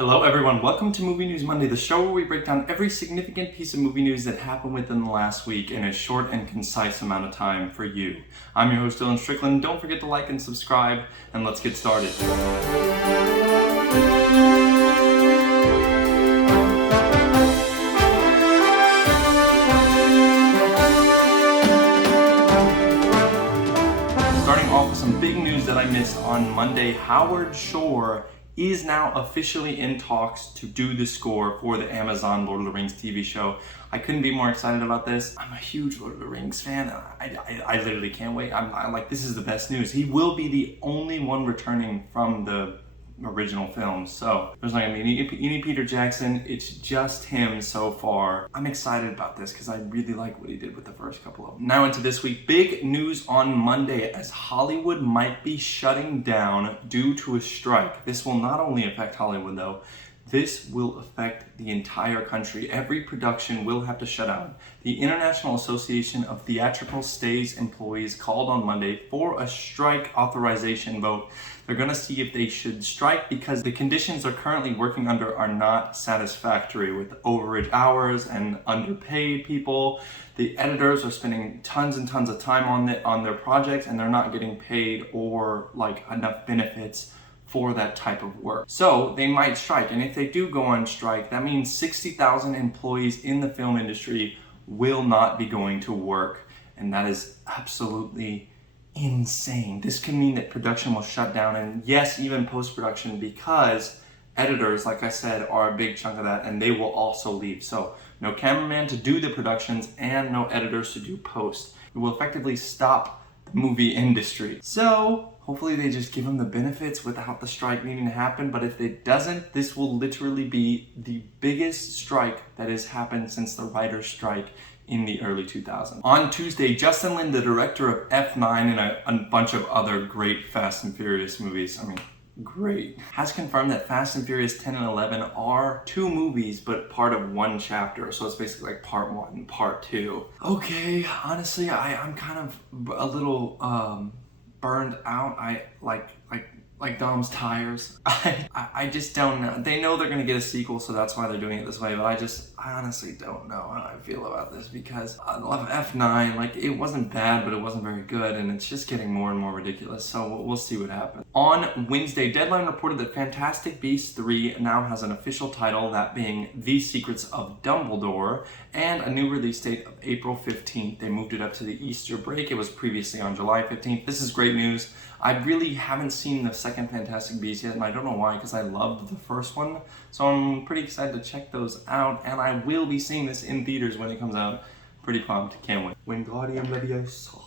Hello everyone, welcome to Movie News Monday, the show where we break down every significant piece of movie news that happened within the last week in a short and concise amount of time for you. I'm your host Dylan Strickland. Don't forget to like and subscribe, and let's get started. Starting off with some big news that I missed on Monday, Howard Shore is now officially in talks to do the score for the Amazon Lord of the Rings TV show. I couldn't be more excited about this. I'm a huge Lord of the Rings fan. I literally can't wait. I'm like, this is the best news. He will be the only one returning from the original film, so there's not gonna be any Peter Jackson. It's just him so far. I'm excited about this because I really like what he did with the first couple of them. Now into this week, big news on Monday as Hollywood might be shutting down due to a strike. This will not only affect Hollywood though, this will affect the entire country. Every production will have to shut down. The International Association of Theatrical Stays Employees called on Monday for a strike authorization vote. They're gonna see if they should strike because the conditions they're currently working under are not satisfactory with overage hours and underpaid people. The editors are spending tons and tons of time on their projects and they're not getting paid or like enough benefits for that type of work. So they might strike, and if they do go on strike, that means 60,000 employees in the film industry will not be going to work, and that is absolutely insane. This could mean that production will shut down, and yes, even post-production, because editors, like I said, are a big chunk of that, and they will also leave. So no cameraman to do the productions and no editors to do post. It will effectively stop the movie industry. So hopefully they just give them the benefits without the strike needing to happen, but if it doesn't, this will literally be the biggest strike that has happened since the writer's strike in the early 2000s. On Tuesday, Justin Lin, the director of F9 and a bunch of other great Fast and Furious movies, great, has confirmed that Fast and Furious 10 and 11 are two movies but part of one chapter, so it's basically like part one and part two. Okay, honestly, I'm kind of a little burned out. I like Dom's tires. I just don't know. They know they're gonna get a sequel, so that's why they're doing it this way, but I honestly don't know how I feel about this because I love F9. Like, it wasn't bad, but it wasn't very good, and it's just getting more and more ridiculous, so we'll see what happens. On Wednesday, Deadline reported that Fantastic Beasts 3 now has an official title, that being The Secrets of Dumbledore, and a new release date of April 15th. They moved it up to the Easter break. It was previously on July 15th. This is great news. I really haven't seen the second Fantastic Beasts yet, and I don't know why, because I loved the first one. So I'm pretty excited to check those out, and I will be seeing this in theaters when it comes out. Pretty pumped, can't wait. Wingardium Leviosa.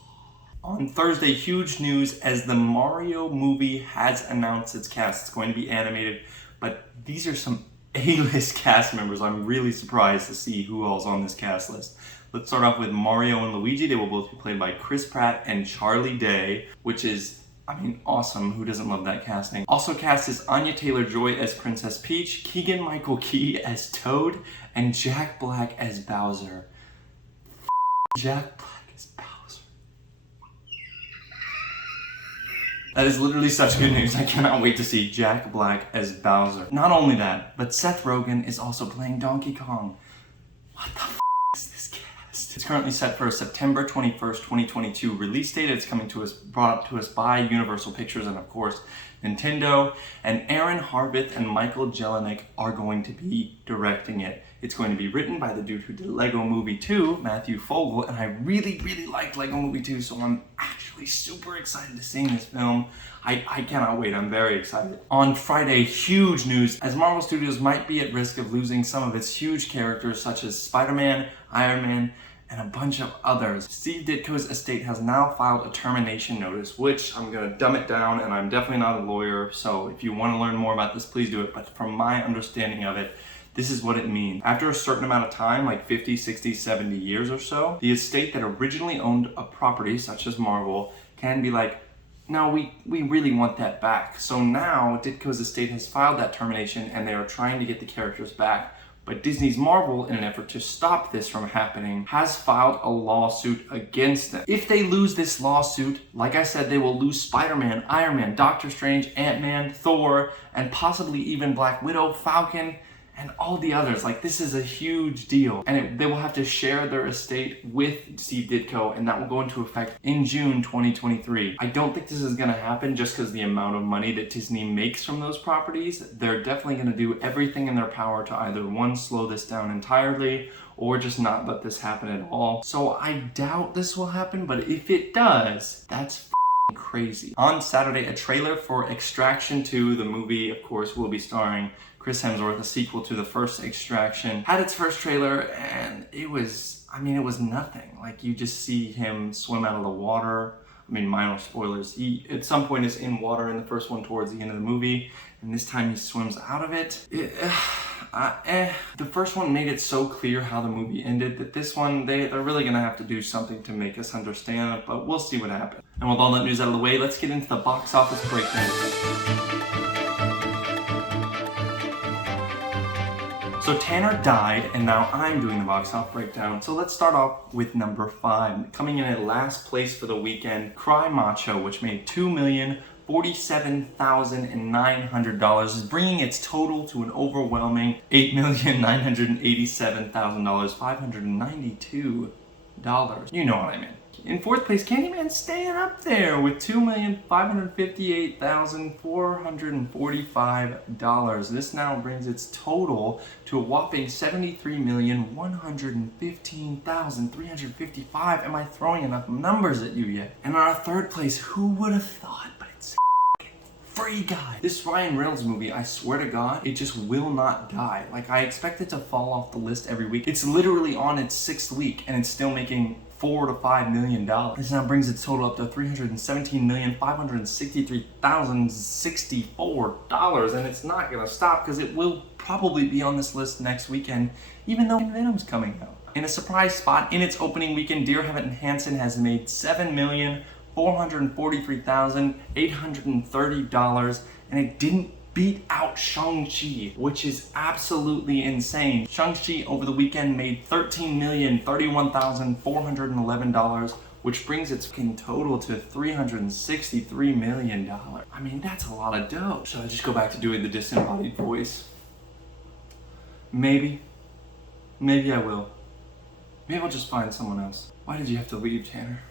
On Thursday, huge news as the Mario movie has announced its cast. It's going to be animated, but these are some A-list cast members. I'm really surprised to see who all's on this cast list. Let's start off with Mario and Luigi. They will both be played by Chris Pratt and Charlie Day, which is awesome. Who doesn't love that casting? Also cast is Anya Taylor-Joy as Princess Peach, Keegan-Michael Key as Toad, and Jack Black as Bowser. Jack Black as Bowser. That is literally such good news. I cannot wait to see Jack Black as Bowser. Not only that, but Seth Rogen is also playing Donkey Kong. What the is this cast? It's currently set for a September 21st, 2022 release date. It's coming to us, brought to us by Universal Pictures and of course Nintendo. And Aaron Harvith and Michael Jelinek are going to be directing it. It's going to be written by the dude who did Lego Movie 2, Matthew Fogel, and I really liked Lego Movie 2, so I'm actually super excited to see this film. I cannot wait. I'm very excited. On Friday, huge news as Marvel Studios might be at risk of losing some of its huge characters such as Spider-Man, Iron Man, and a bunch of others. Steve Ditko's estate has now filed a termination notice, which I'm gonna dumb it down, and I'm definitely not a lawyer, so if you want to learn more about this, please do it. But from my understanding of it, this is what it means. After a certain amount of time, like 50, 60, 70 years or so, the estate that originally owned a property, such as Marvel, can be like, no, we really want that back. So now Ditko's estate has filed that termination and they are trying to get the characters back But Disney's Marvel, in an effort to stop this from happening, has filed a lawsuit against them. If they lose this lawsuit, like I said, they will lose Spider-Man, Iron Man, Doctor Strange, Ant-Man, Thor, and possibly even Black Widow, Falcon, and all the others. Like, this is a huge deal. And they will have to share their estate with Steve Ditko, and that will go into effect in June 2023. I don't think this is gonna happen just because the amount of money that Disney makes from those properties. They're definitely gonna do everything in their power to either, one, slow this down entirely, or just not let this happen at all. So I doubt this will happen, but if it does, that's crazy. On Saturday, a trailer for Extraction 2, the movie, of course, will be starring Chris Hemsworth, a sequel to the first Extraction, had its first trailer, and it was nothing. Like, you just see him swim out of the water. I mean, minor spoilers. He, at some point, is in water in the first one towards the end of the movie, and this time he swims out of it. The first one made it so clear how the movie ended that this one, they're really gonna have to do something to make us understand it, but we'll see what happens. And with all that news out of the way, let's get into the box office breakdown. So Tanner died, and now I'm doing the box office breakdown. So let's start off with number 5. Coming in at last place for the weekend, Cry Macho, which made $2,047,900, is bringing its total to an overwhelming $8,987,592. You know what I mean. In 4th place, Candyman's staying up there with $2,558,445. This now brings its total to a whopping $73,115,355. Am I throwing enough numbers at you yet? And in our 3rd place, who would have thought, but it's Free Guy. This Ryan Reynolds movie, I swear to God, it just will not die. Like, I expect it to fall off the list every week. It's literally on its 6th week, and it's still making $4 to $5 million. This now brings its total up to $317,563,064, and it's not gonna stop because it will probably be on this list next weekend, even though MNM's coming out. In a surprise spot in its opening weekend, Dear Evan Hansen has made $7,443,830, and it didn't beat out Shang-Chi, which is absolutely insane. Shang-Chi over the weekend made $13,031,411, which brings its total to $363 million. I mean, that's a lot of dough. Should I just go back to doing the disembodied voice? Maybe. Maybe I will. Maybe I'll just find someone else. Why did you have to leave, Tanner?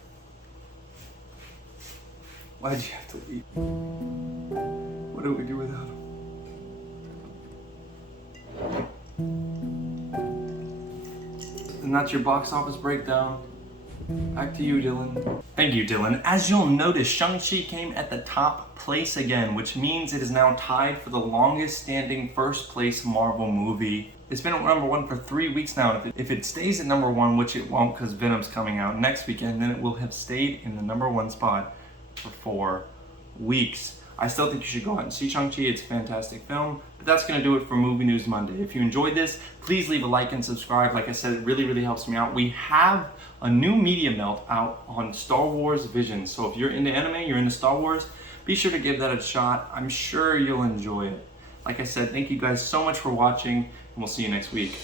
Why did you have to leave? What do we do without him? And that's your box office breakdown. Back to you, Dylan. Thank you, Dylan. As you'll notice, Shang-Chi came at the top place again, which means it is now tied for the longest standing first place Marvel movie. It's been at number 1 for 3 weeks now, and if it stays at number 1, which it won't because Venom's coming out next weekend, then it will have stayed in the number 1 spot for 4 weeks. I still think you should go out and see Shang-Chi. It's a fantastic film. But that's going to do it for Movie News Monday. If you enjoyed this, please leave a like and subscribe. Like I said, it really, really helps me out. We have a new media melt out on Star Wars Visions. So if you're into anime, you're into Star Wars, be sure to give that a shot. I'm sure you'll enjoy it. Like I said, thank you guys so much for watching, and we'll see you next week.